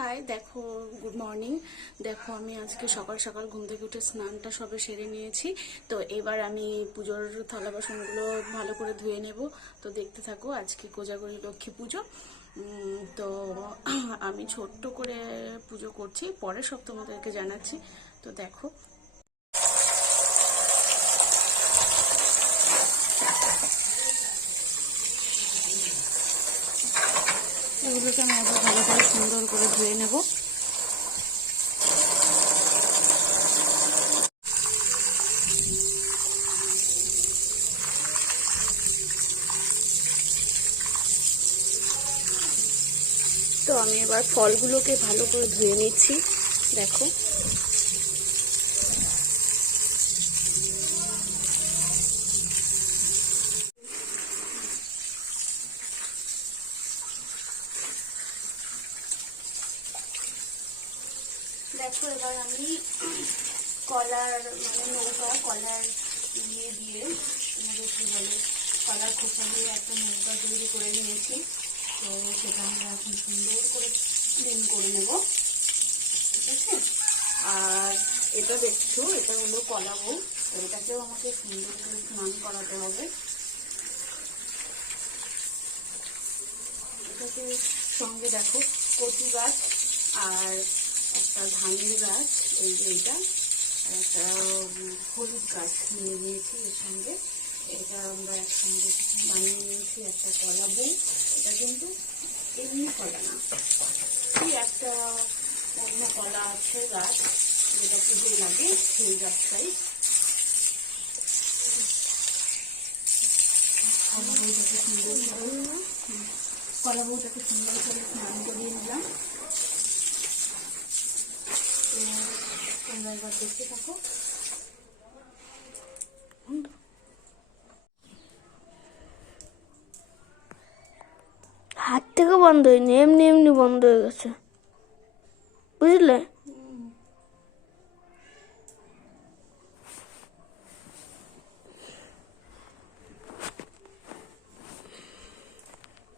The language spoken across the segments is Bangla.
হাই, দেখো, গুড মর্নিং। দেখো, আমি আজকে সকাল সকাল ঘুম থেকে উঠে স্নানটা সবে সেরে নিয়েছি। তো এবার আমি পুজোর থালা বাসনগুলো ভালো করে ধুয়ে নেব। তো দেখতে থাকো, আজকে কোজাগরী লক্ষ্মী পুজো। তো আমি ছোট্ট করে পুজো করছি, পরে সব তোমাদেরকে জানাচ্ছি। তো দেখো, এগুলোকে আমি আবার ভালো করে সুন্দর করে ধুয়ে নেব। তো আমি এবার ফলগুলোকে ভালো করে ধুয়ে নিচ্ছি। দেখো, দেখো এবার আমি কলার নৌকা, কলার ইয়ে দিয়ে, আমাদের কি বলে, কলার খোসা দিয়ে একটা নৌকা তৈরি করে নিয়েছি। তো সেটা আমরা এখন সুন্দর করে ক্লিন করে নেব, ঠিক আছে। আর এটা দেখছো, এটা হলো কলা বউ। তো এটাকেও আমাকে সুন্দর করে স্নান করাতে হবে। এটাকে সঙ্গে দেখো কচু গাছ আর একটা ধানের গাছ, এই যে এটা, আর একটা হলুদ গাছ নিয়ে নিয়েছি এর সঙ্গে। এটা আমরা একসঙ্গে বানিয়ে নিয়েছি একটা কলা বউ। এটা কিন্তু এমনি কলা না, এই একটা অন্য কলা আছে গাছ, যেটা পুজোয় লাগে, সেই গাছটাই। কলা বউটাকে সুন্দর করে স্নান করিয়ে নিলাম। তো তোমরা এবার দেখতে থাকো। হাত থেকে বন্ধ হয়নি, এমনি এমনি বন্ধ হয়ে গেছে, বুঝলে।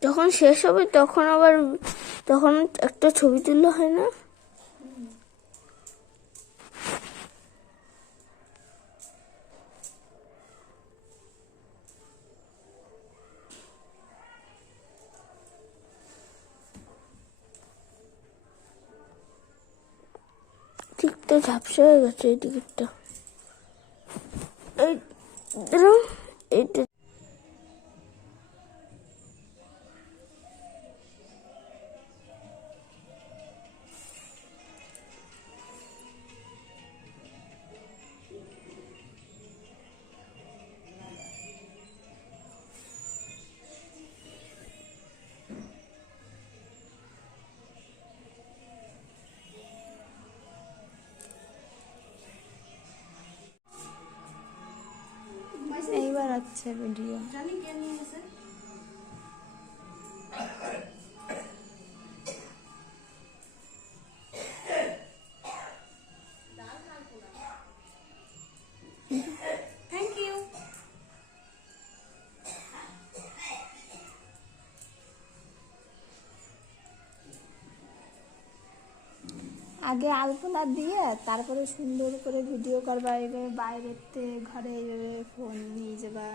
যখন শেষ হবে তখন একটা ছবি তুললে হয় না? দিকটা ঝাপসা হয়ে গেছে, এই দিকটা, এইটা। এইবার আছে ভিডিও। জানি কে নিয়ে গেছে। Thank you. আগে আলপনা দিয়ে তারপরে সুন্দর করে ভিডিও করবা, এইভাবে বাইরেতে ঘরে এইভাবে ফোন নিয়ে যাবা।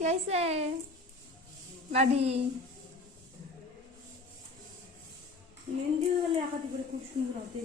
কে আইছে গাড়ি? মেহেন্দি হলে একাতি করে খুব সুন্দর হবে।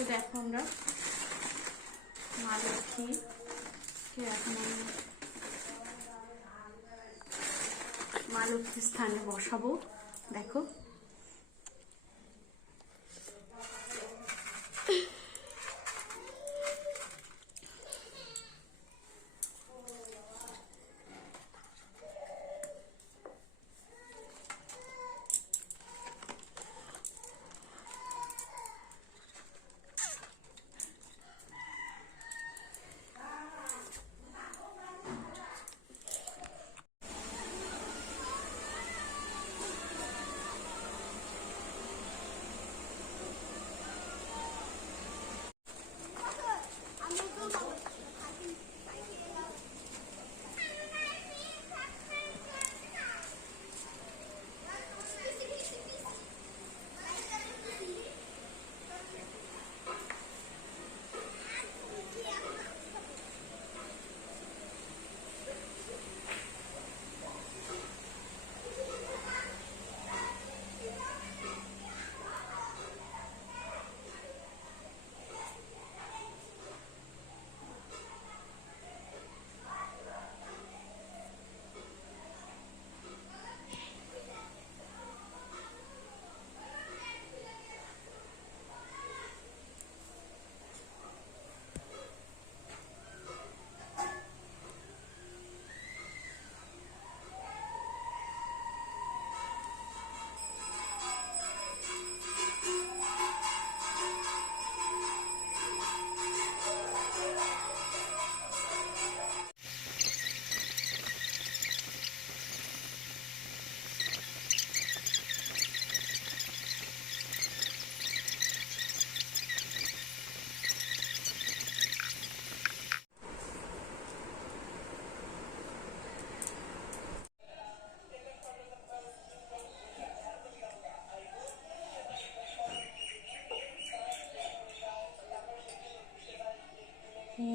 তো দেখো আমরা মা লক্ষ্মীকে এখন আমি মা লক্ষ্মীর স্থানে বসাবো। দেখো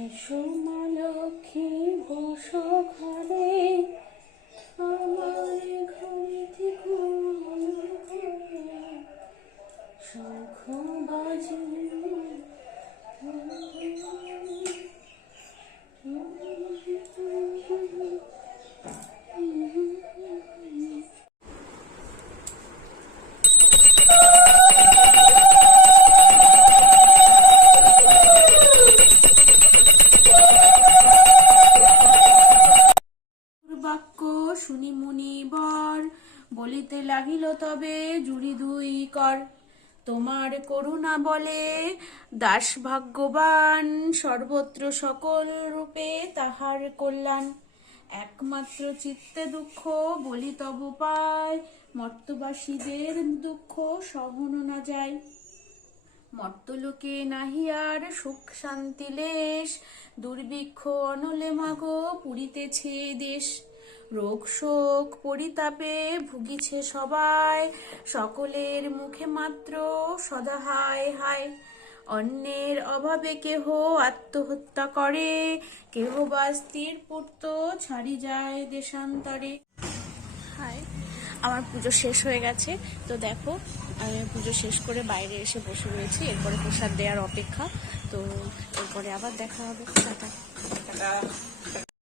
এসো মা লক্ষ্মী বসো ঘরে, আমার ঘরে থেকে শঙ্খ বাজে। বাক্য শুনি মুনি বর, বলিতে লাগিল তবে জুড়ি দুই কর। তোমার করুণা বলে দাস ভাগ্যবান, সর্বত্র সকল রূপে তাহার কল্যাণ। একমাত্র চিত্তে দুঃখ বলি তব পায়, মর্তবাসীদের দুঃখ সহন না যায়। মর্তলোকে নাহি আর সুখ শান্তি লেশ, দুর্ভিক্ষ অনলে মাগো পুরিতেছে দেশ। রোগ শোক পরিতাপে ভুগিছে সবাই, সকলের মুখে মাত্র সদা হায় হায়। অন্যের অভাবে কেহ আত্মহত্যা করে, কেহ বা স্ত্রীর পুত্র ছাড়ি যায় দেশান্তরে। হাই, আমার পুজো শেষ হয়ে গেছে। তো দেখো আমি পুজো শেষ করে বাইরে এসে বসে রয়েছি, এরপরে প্রসাদ দেওয়ার অপেক্ষা। তো এরপরে আবার দেখা হবে। টাটা।